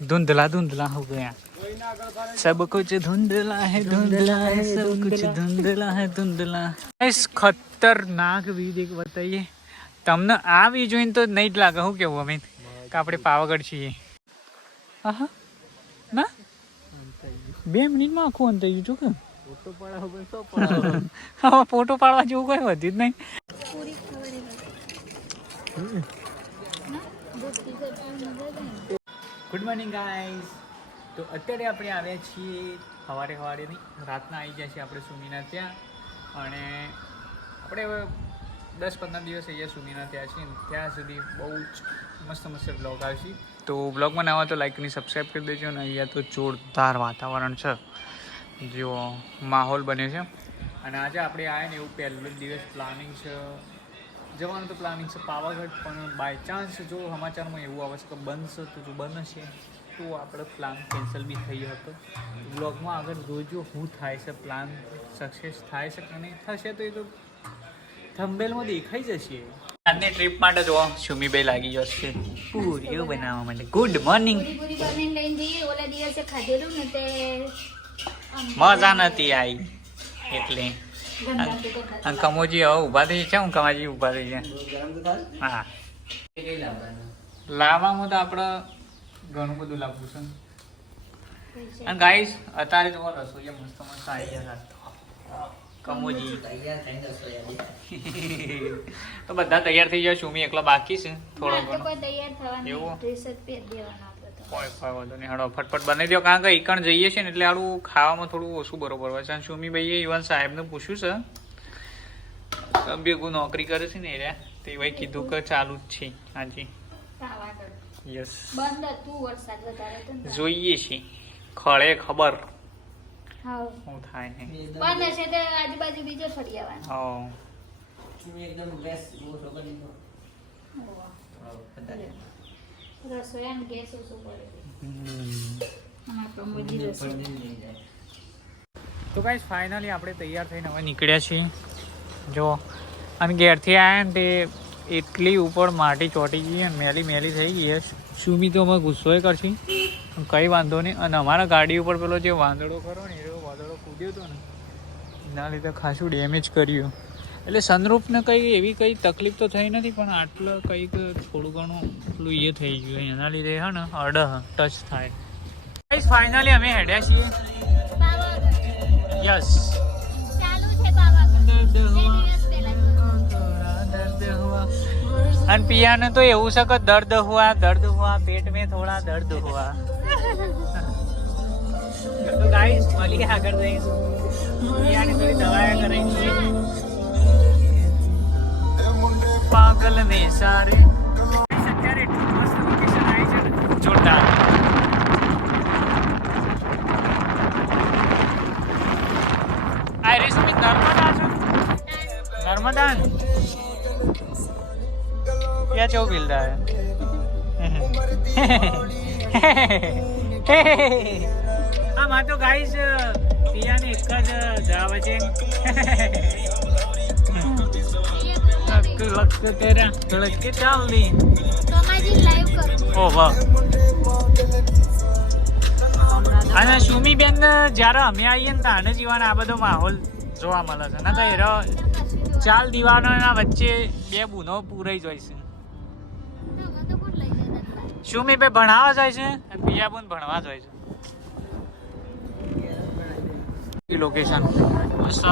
धुंधला धुंधला हो गया, सब कुछ धुंधला है सब कुछ धुंधला है धुंधला. इस खतरनाक વીજ એક બતાવીએ તમને. આ વીજ જોઈને તો નહીં જ લાગે. શું કેવું અમે કે આપણે પાવાગઢ છીએ. હા ના 2 મિનિટમાં આખું અંત થઈ ગયું. હવે ફોટો પાડવા જેવું કઈ વધ્યું જ નહીં. Good morning guys. તો અત્યારે આપણે આવ્યા છીએ સવારે નહીં, રાતના આવી ગયા છીએ આપણે સુમીના ત્યાં. અને આપણે હવે 10-15 દિવસ અહીંયા સુમીના ત્યાં છીએ. ત્યાં સુધી બહુ જ મસ્ત બ્લોગ આવશે. તો બ્લોગમાં ના આવે તો લાઈક અને સબસ્ક્રાઈબ કરી દેજો. અને અહીંયા તો જોરદાર વાતાવરણ છે, જેવો માહોલ બને છે. અને આજે આપણે આવ્યા ને એવું પહેલો જ દિવસ પ્લાનિંગ છે જવાનું. તો પ્લાનિંગ છે પાવાગઢ, પણ બાય ચાન્સ જો સમાચારમાં એવું આવે છે કે બંધ છે, તો જો બંધ હશે તો આપણે પ્લાન કેન્સલ બી થઈ હતો. બ્લોગમાં આગળ જોજો શું થાય છે, પ્લાન સક્સેસ થાય છે કે નહીં થશે તો એ તો થંબનેલમાં દેખાઈ જશે. આજની ટ્રીપ માટે જો સુમીભાઈ લાગી જશે પૂરીઓ બનાવવા માટે. Good morning. મજા નથી આવી એટલે કમોજી હવે ઊભા થઈ છે. હું કમાજી ઊભા થઈ છે. હા, લાવવામાં તો આપણે ઘણું બધું લાવવું છે. અને ગાઈસ અત્યારે તો રસોઈ મસ્ત આવી ગયા કમોજી. તો બધા તૈયાર થઈ જાય. સુમી એકલા બાકી છે થોડો ઘણો એવું. કોઈ વાંધો નહીં, હાડો ફટફટ બનાવી દો. કારણ કે ઈકણ જઈએ છીએ ને એટલે આડું ખાવામાં થોડું ઓછું બરોબર હોય છે. અને સુમીભાઈએ ઇવન સાહેબને પૂછ્યું છે, ભેગું નોકરી કરે છે ને એ તે ભાઈ કીધું કે ચાલુ જ છે. હાજી યસ, જોઈએ છીએ ખળે ખબર શું થાય ને. આજુબાજુ બીજો ફરી આવવાનો. તો ગાઈસ ફાઇનલી આપણે તૈયાર થઈને હવે નીકળ્યા છીએ. જો અને ઘેરથી આવ્યા ને તે એટલી ઉપર માટી ચોંટી ગઈ અને મેલી થઈ ગઈ. સુમી તો અમે ગુસ્સોય કરશે, કંઈ વાંધો નહીં. અને અમારા ગાડી ઉપર પેલો જે વાંદળો ખરો ને એવો વાંદળો કૂદ્યો હતો ને, એના લીધે ખાસું ડેમેજ કર્યું. એટલે સનરૂફને કંઈ એવી કંઈ તકલીફ તો થઈ નથી, પણ આટલું કંઈક થોડું ઘણું પેલું એ થઈ ગયું. એના લીધે હે ને ટચ થાય. ફાઇનલી અમે હેડ્યા છીએ. યસ, અને પિયાને તો એવું છે કે દર્દ હુઆ પેટ મેં થોડા દર્દ હુઆ. તો ગાઈસ મળીએ આગળ જઈશું. પિયાની થોડી દવાયા કરાવી પાગલ ને સારે. અત્યારે એટલું મસ્ત લોકેશન આવી છે ને, જોરદાર. આયરી સુમિત નર્મદા છો? નર્મદા क्या चौ मिल रहा है? हाँ तो गाइस पिया ने एक जवाब है लग तेरा लग के चाल दी तो हमारी लाइव करो. ओ वाह. અને સુમી બેન જ્યારે અમે આવીએ ને તાને જીવાને આ બધો માહોલ જોવા મળે છે. ના તો એરો ચાલ દિવાળોના વચ્ચે બે બુનો પૂરાઈ જાય છે. સુમી ભાઈ ભણાવવા જાય છે અને પિયા બુન ભણવા જાય છે. લોકેશન મસ્ત.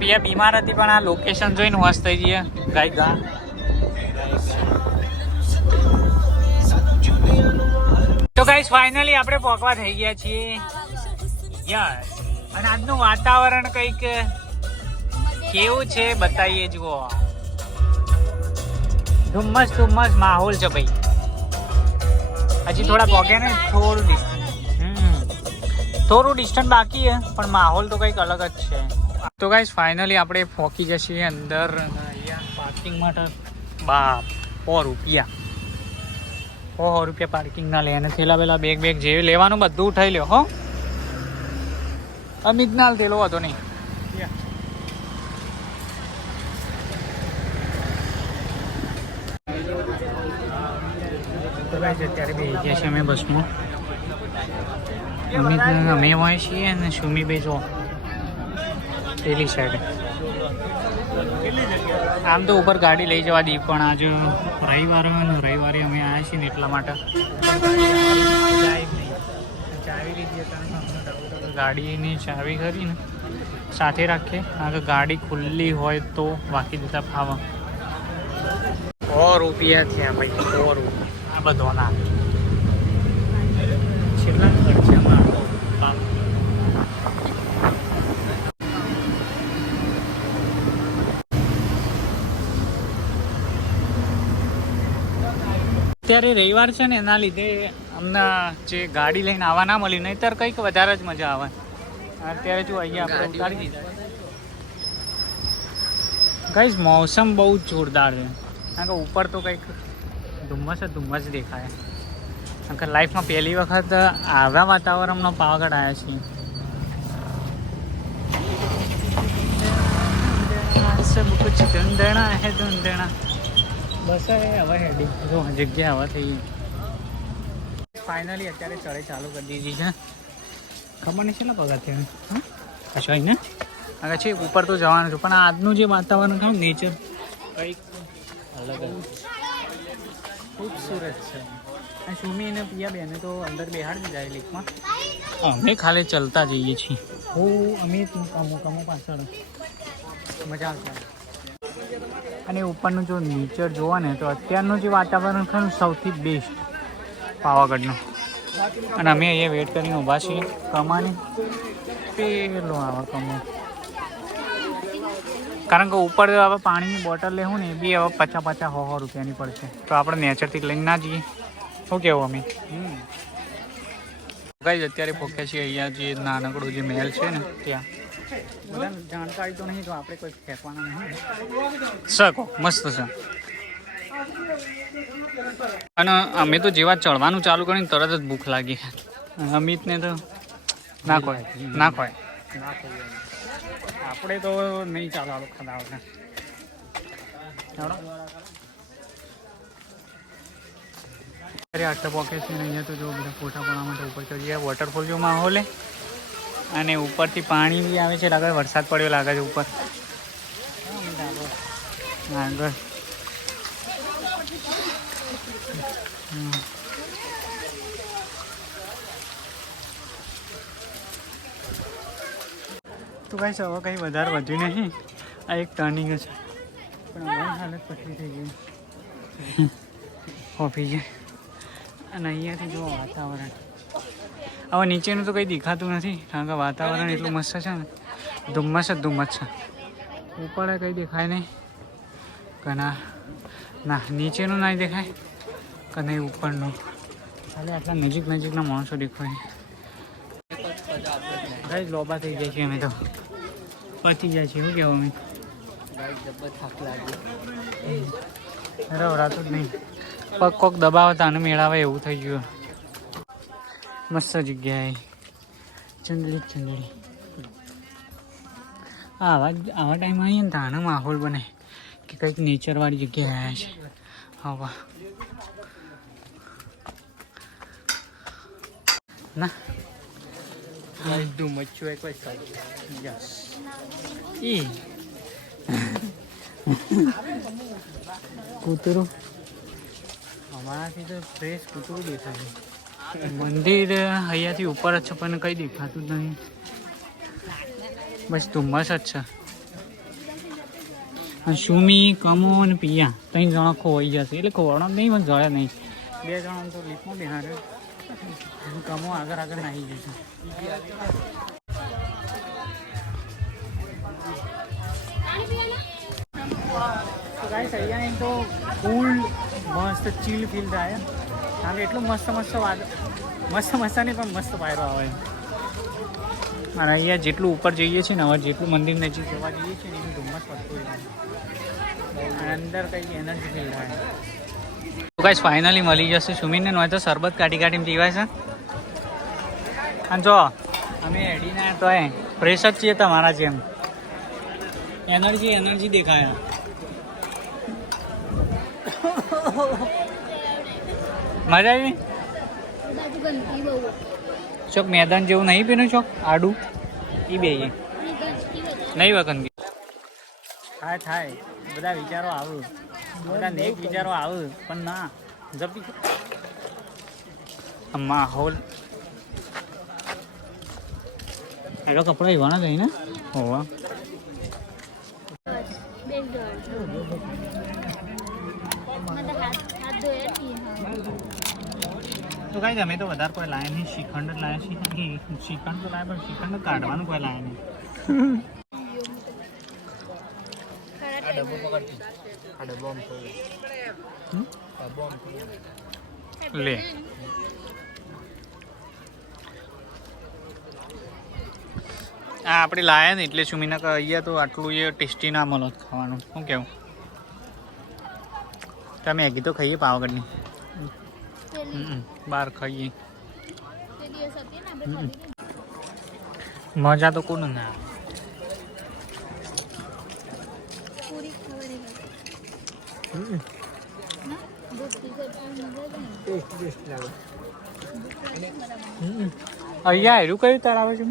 પિયા બીમાર હતી પણ આ લોકેશન જોઈને મસ્ત થઈ જઈએ. ગાય ગા તો ગાઈસ ફાઇનલી આપણે પહોંચવા થઈ ગયા છીએ. યસ, અને આજનું વાતાવરણ કંઈક કેવું છે બતાવીએ. જુઓ ધુમ્મસ માહોલ છે ભાઈ. હજી થોડા પહોંચ્યા ને, થોડું ડિસ્ટન્સ બાકી છે, પણ માહોલ તો કંઈક અલગ જ છે. તો ગાઈસ ફાઇનલી આપણે પહોંચી ગયા છીએ અંદર. અહીંયા પાર્કિંગ માટે 100 રૂપિયા પાર્કિંગ ના લે. અને થેલા પેલા બેગ જે લેવાનું બધું ઉઠાઈ લ્યો. હો અમિત ના થેલો હતો નહીં. તો ગાઈસ અત્યારે બે ગયા છીએ અમે બસમાં. અમે હોય છીએ અને સુમીભાઈ જો પેલી સાઈડ. આમ તો ઉપર ગાડી લઈ જવા દી, પણ આજે રવિવાર હોય ને રવિવારે અમે આવ્યા છીએ ને એટલા માટે ચાવી લીધી હતા. ગાડીની ચાવી કરીને સાથે રાખીએ, કારણ કે ગાડી ખુલ્લી હોય તો બાકી જતા ફાવા. 100 રૂપિયા થયા ભાઈ, 100 રૂપિયા આ બધોના. છેલ્લા ખર્ચામાં અત્યારે રવિવાર છે ને એના લીધે અમને જે ગાડી લઈને આવવા ના મળી, નહીંતર કંઈક વધારે જ મજા આવે. અત્યારે જો અહીંયા આપણે ઉતારી દીધા. ગાઈસ મોસમ બહુ જ જોરદાર છે, કારણ કે ઉપર તો કંઈક ધુમ્મસ જ ધુમ્મસ દેખાય. કારણ કે લાઈફમાં પહેલી વખત આવા વાતાવરણનો પાવાગઢ આવ્યા છીએ. સબ કુછ ધૂંધણા હે ધૂંધણા. બસ હવે હેડી જો જગ્યા હવા થઈ ગઈ. ફાઇનલી અત્યારે ચડે ચાલુ કરી દીધી છે. ખબર નહીં છે ને પગથિયાં. અચ્છા અહીં ને આગળ છે ઉપર તો જવાનું છું, પણ આજનું જે વાતાવરણ છે નેચર કંઈક અલગ જ ખૂબસૂરત છે. અને સુમી અને પિયા બેને તો અંદર બેહાડી દીધા એ લીકમાં. અમે ખાલી ચાલતા જઈએ છીએ. અમે કમો પાછળ મજા આવશે. અને ઉપરનું જો નેચર જોવા ને તો અત્યારનું જે વાતાવરણ ખરું સૌથી બેસ્ટ પાવાગઢનું. અને અમે અહીંયા વેટ કરીને ઊભા છીએ. કમાની પેલો આવા કમો, કારણ કે ઉપર હવે પાણીની બોટલ લેવું ને એ બી હવે 50-50 100 રૂપિયાની પડશે. તો આપણે નેચરથી લઈને ના જઈએ. શું કહેવું અમે ગાઈસ અત્યારે પહોંચ્યા છીએ અહીંયા જે નાનકડો જે મહેલ છે ને ત્યાં. બધાને જાણકારી તો નહીં, તો આપણે કોઈ ફેંકવાના નહીં. શકો મસ્ત છે. અને અમે તો જેવા ચડવાનું ચાલુ કરીને તરત જ ભૂખ લાગી. અમિતને તો ના ખોય. આપણે તો નહીં ચાલો આલો ખાધા આપણે. અરે આટલા પોકેટ છે ને અહીંયા તો જો બધા ફોટા પાડવા માટે ઉપર ચડીએ. વોટરફોલ જો માહોલ હે અને ઉપરથી પાણી બી આવે છે. લાગે વરસાદ પડ્યો લાગે છે ઉપર આગળ. તો કાંઈ હવે કંઈ વધારે વધ્યું નહીં. આ એક ટર્નિંગ છે, પણ અમારી હાલત પતલી થઈ ગઈ ઓફી છે. અને અહીંયાથી જો વાતાવરણ હવે નીચેનું તો કંઈ દેખાતું નથી, કારણ કે વાતાવરણ એટલું મસ્ત છે ને, ધુમ્મસ જ ધુમ્મસ છે. ઉપર કંઈ દેખાય નહીં કે ના નીચેનું ના દેખાય કે નહીં ઉપરનું. ખાલી આટલા નજીકના માણસો દેખાય. ગાઈસ લોબા થઈ જાય છે અમે તો, પચી જાય છે. શું કહેવું અમે થાક લાગે રવરાતું જ નહીં. પગ કોક દબાવતા અને મેળાવે એવું થઈ ગયું. મસ્ત જગ્યાએ ચંદડી. આવા ટાઈમ આવીએ ને તાનો માહોલ બને કે કંઈક નેચરવાળી જગ્યાએ આવ્યા છે. હવા ના મચ્છું એક યસ કૂતરું અમારાથી તો ફ્રેશ કૂતરું દેખાય. મંદિર અહીંયાથી ઉપર જ છે પણ કંઈ દેખાતું જ નહીં, બસ ધુમ્મસ જ છે. સુમી, કમો અને પિયા 3 જણા ખોવાઈ જશે. એટલે ખોવાડો નહીં પણ જળે નહીં. 2 જણા તો લીપમાં બેહાડે. કમો આગળ નાહી જશે. ગાઈસ અહીંયા તો ફૂલ મસ્ત ચીલ ફીલ થાય, કારણ કે એટલું મસ્ત નહીં પણ મસ્ત વાયરો આવે. અને અહીંયા જેટલું ઉપર જઈએ છીએ ને, હવે જેટલું મંદિર નજીક જવા જઈએ છીએ ને એટલું ધુમ્મસ વધતું હોય અને અંદર કંઈ એનર્જી ફીલ થાય. તો ગાઈસ ફાઇનલી મળી જશે સુમીને. હોય તો શરબત કાઢીને પીવાય છે. અને જો અમે એડીના તો ફ્રેશ જ છીએ તમારા જેમ. એનર્જી દેખાય. મજા આવી બાજુ ગંદકી બહુ ચોક મેદાન જેવું નહીં પીનું ચોક આડું એ બે ગંદકી વધારે નહીં વખત થાય થાય બધા વિચારો આવું બધા નેક વિચારો આવું પણ ના જપી માહોલ એનો કપડા એવાના કઈ ને હોવા બસ બેસ દોડ મતલબ હાથ ધોયા છીએ તો કાંઈ અમે તો વધારે કોઈ લાયા નહીં શ્રીખંડ જ લાયા છીએ શ્રીખંડ તો લાયા પણ શ્રીખંડ કાઢવાનું કોઈ લાયા નહીં આ ડબ્બો પકડતી આ ડબ્બો આમ થોડું લે આ આપણે લાયા ને એટલે સુમીના અહીંયા તો આટલું એ ટેસ્ટી ના મળે ખાવાનું શું કેવું તમે મેગી તો ખાઈએ પાવાગઢની બહાર ખાઈએ મજા તો કોને ના અહીંયા એરું કયું તળાવે છે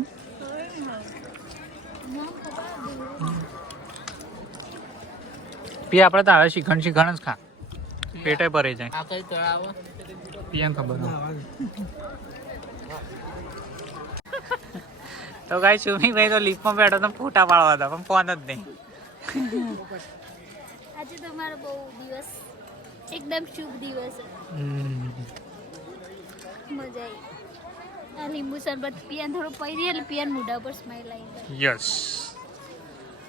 પી આપણે તો આવે શ્રીખંડ શ્રીખંડ જ ખા પેટે ભરે જાય આ કઈ તળાવ પિયા ખબર તો કાંઈ સુમી ભાઈ તો લીફમાં બેઠો તો ફોટા પાડવા હતા પણ ફોન જ નહીં આજે તમારો બહુ દિવસ એકદમ શુભ દિવસ મજા આવી આ લીંબુ શરબત પિયાન થોડું પડી એટલે પિયાન મોઢા પર સ્માઈલ આવી યસ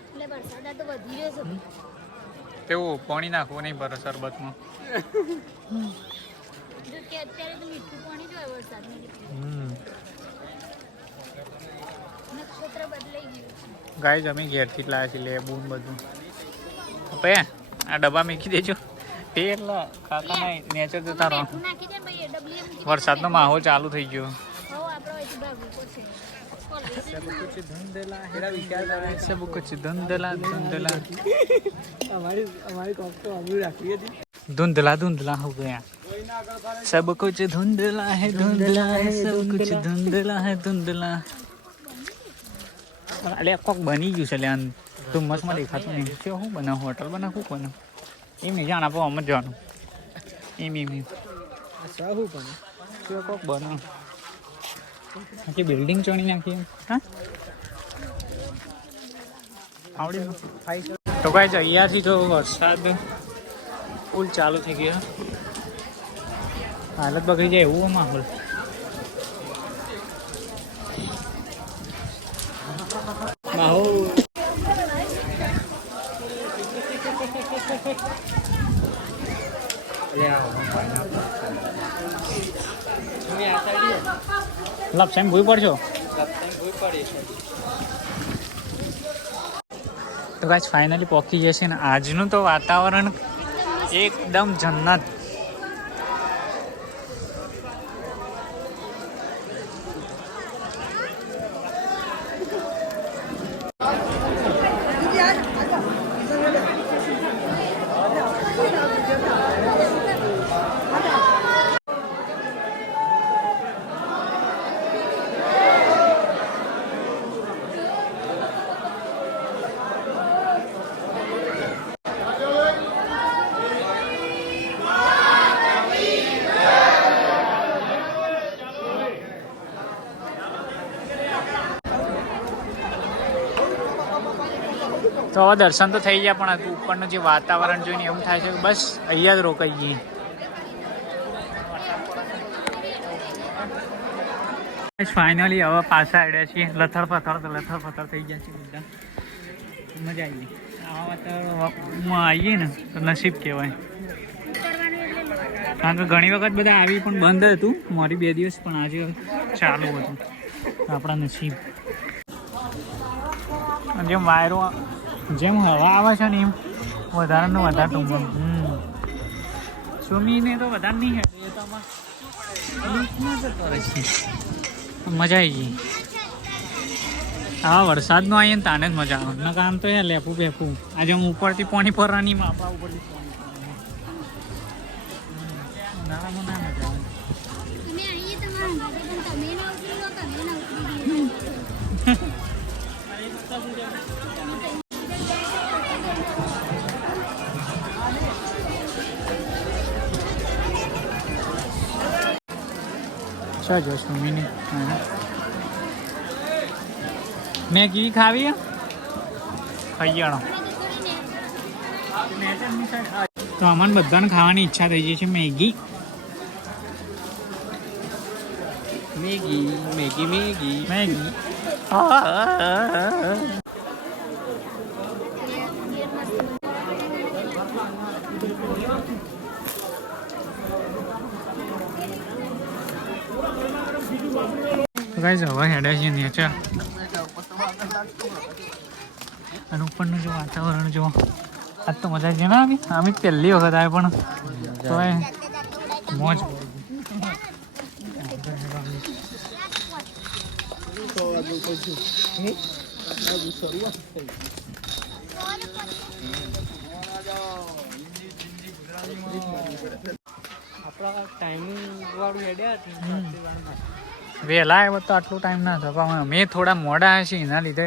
એટલે વરસાદ આ તો વધી રહ્યો છે તેવું પાણી નાખવું નહીં બરો શરબતમાં જો કે અત્યારે તો મીઠું પાણી જ હોય વરસાદની નક્ષત્ર બદલાઈ ગયું ગાય જ અમે ઘેરથી જ લાવ્યા છીએ લેબુ ને બધું પે આ ડબ્બા મૂકી દેજો તે એટલે કાકા નહીં નેચર જતા રહો મીઠું નાખી દે ભાઈ ડબલી વરસાદનો માહોલ ચાલુ થઈ ગયો હવે આપણો અહીંથી ભાગવું પડશે सब कुछ धुंधला मेरा विचार कर रहा है सब कुछ धुंधला धुंधला हमारी कॉप तो अभी रखी थी धुंधला धुंधला हो गया सब कुछ धुंधला है सब कुछ धुंधला है धुंधला अरे कोक बनी गયું છે લે તું મસ્તમાં દેખાતું નહીં છે હું બનાવ હોટલ બનાવ શું બનાવ એમ નહીં જાણ આપો આમ જ જવાનું એમ શું પણ શું કોક બનાવ આખી બિલ્ડિંગ ચોણી નાખી હા આવડી તો કાંઈ છે અહીંયાથી તો વરસાદ ફૂલ ચાલુ થઈ ગયો હાલત બગડી જાય એવું માહોલ માહોલ લપસેમ ભૂઈ પડશો તો કાંઈ ફાઇનલી પહોંચી જશે ને આજનું તો વાતાવરણ એકદમ જન્નત તો હવે દર્શન તો થઈ ગયા પણ ઉપરનું જે વાતાવરણ જોઈને એવું થાય છે કે બસ અહીંયા જ રોકાઈ ગઈ ફાઇનલી હવે પાછા આવ્યા છીએ લથડ પથડ થઈ ગયા છે બધા મજા આવી ગઈ આવા વાતાવરણમાં આવીએ ને તો નસીબ કહેવાય કારણ કે ઘણી વખત બધા આવી પણ બંધ હતું મારી 2 દિવસ પણ આજે ચાલુ હતું આપણા નસીબ જેમ વાયરો જેમ હવા આવે છે ને એમ વધારે ને વધારે ટૂંકમાં સુમીને તો વધારે નહીં હેડે એ તો મજા આવી ગઈ હા વરસાદનો આવીએ ને તાને જ મજા આવે નકર આમ તો યાર લેપું બેપું આજે હું ઉપરથી પાણી ભરવાની આપણા ઉપરથી પાણી ઉનાળામાં ના મજા આવે. અમે આવીએ તમારા ઘરે પણ તમે ના ઉતરી લો તમે ના ઉતરી શું જો સ્વિમિંગ મેગી ખાવી ખાઈયાણો તો અમને બધાને ખાવાની ઈચ્છા થઈ ગઈ છે Maggi Maggi Maggi Maggi Maggi guys હવે હેડે છે નેચર અને ઉપરનું જો વાતાવરણ જો આજ તો મજા છે ને આવી પહેલી વખત આવે પણ તો મોજ વહેલા આવ્યો તો આટલું ટાઈમ ના થયો પણ અમે થોડા મોડા હશે એના લીધે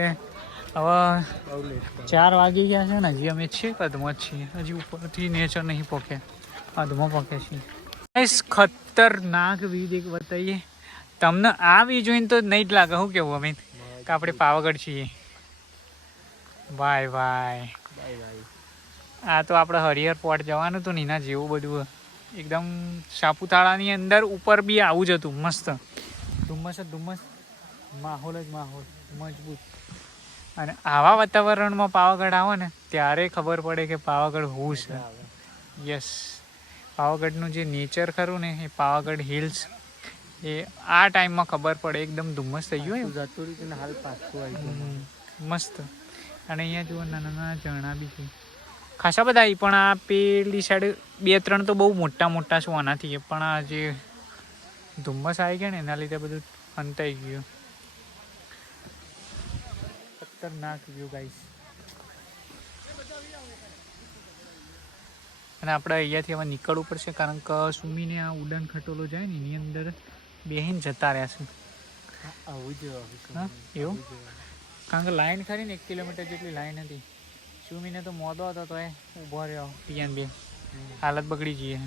હવે 4 વાગી ગયા છે ને હજી અમે છીએ કદમાં જ છીએ હજી ઉપરથી નેચર નહીં પોક્યા અધમાં પોક્યા છીએ ખતરનાક વીજ એક બતાવીએ તમને આ વી જોઈને તો નહીં જ લાગે શું કેવું અમે કે આપણે પાવાગઢ છીએ બાય બાય આ તો આપણે હરિહર પોર્ટ જવાનું હતું ને એના જેવું બધું એકદમ સાપુતારાની અંદર ઉપર બી આવું જ હતું મસ્ત ધુમ્મસ જ ધુમ્મસ માહોલ જ માહોલ મજબૂત અને આવા વાતાવરણમાં પાવાગઢ આવો ને ત્યારે ખબર પડે કે પાવાગઢ હું છે યસ પાવાગઢનું જે નેચર ખરું ને એ પાવાગઢ હિલ્સ એ આ ટાઈમમાં ખબર પડે એકદમ ધુમ્મસ થઈ ગયું હાલ પાછું મસ્ત અને અહીંયા જુઓ નાના નાના ઝરણા બી છે ખાસા બધા પણ આ પેલી સાઈડ 2-3 તો બહુ મોટા મોટા શું આનાથી પણ આ જે ધુમ્મસ આવી ગયા ને એના લીધે બધું અંતાઈ ગયું ખતરનાક વ્યૂ ગાઈસ અને આપણે અહીંયાથી હવે નીકળવું પડશે કારણ કે સુમીને આ ઉડાન ખટોલો જાય ને એની અંદર બેહીને જતા રહ્યા છે આવું જ હા એવું કારણ કે લાઈન ખરી ને 1 કિલોમીટર જેટલી લાઈન હતી સુમીને તો મોદો હતો તો એ ઊભો રહ્યો પિયાન બે હાલત બગડી જઈએ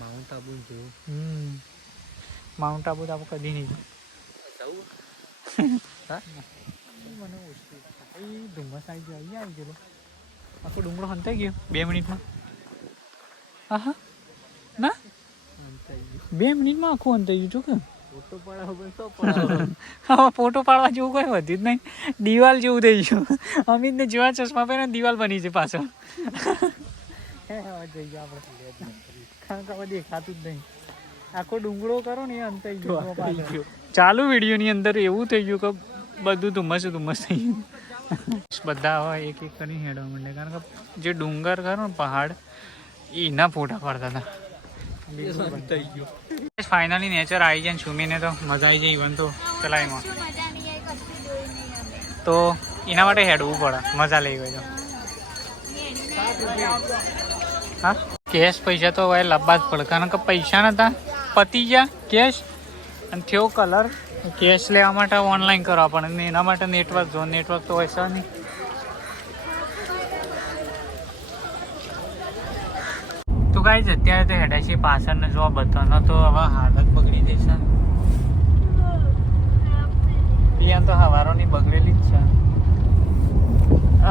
માઉન્ટ આબુ જેવું માઉન્ટ આબુ તો આપણે કદી નહીં મને ધુમ્મસ આવી ગયો અહીંયા આવી ગયો આખો ડુંગળો હંતાઈ ગયો 2 મિનિટમાં હા ના 2 મિનિટમાં આખું હંતાઈ ગયું છું કે ફોટો પાડવા જેવું કોઈ વધ્યું જ નહીં દિવાલ જેવું થઈ ગયું અમિતને જેવા ચશ્મા પહેરે દિવાલ બની છે પાછળ જઈએ આપણે કારણ કે દેખાતું જ નહીં આખો ડુંગળો કરો ને એ અંતાઈ ગયો ચાલુ વિડીયોની અંદર એવું થઈ ગયું કે બધું ધુમ્મસ ધુમ્મસ થઈ ગયું બધા હવે એક એક કરી હેડવા માંડે કારણ કે જે ડુંગર ખરો ને પહાડ એના ફોટા પાડતા હતા ફાઇનલી નેચર આવી જાય ને સુમીને તો મજા આવી જાય ઇવન તો પેલા એમાં તો એના માટે હેડવું પડે મજા લઈ ગયો હા કેશ પૈસા તો હવે લાવવા જ પડે કારણ કે પૈસા નતા પતી ગયા કેશ અને થયો કલર કેશ લેવા માટે ઓનલાઈન કરવા પડે ને એના માટે નેટવર્ક જો નેટવર્ક તો હોય નહીં તો ગાઈઝ અત્યારે તો હેડા છે પાછળને જોવા બધાનો તો હવે હાલત બગડી જશે ત્યાં તો હવારોની બગડેલી જ છે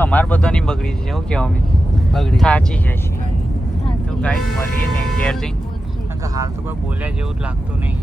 અમારે બધાની બગડી છે એવું કહેવા મેં થાચી જાય છે તો ગાઈઝ મળીએ ને ઘેર જઈને કારણ કે હાલ તો કોઈ બોલ્યા જેવું જ લાગતું નહીં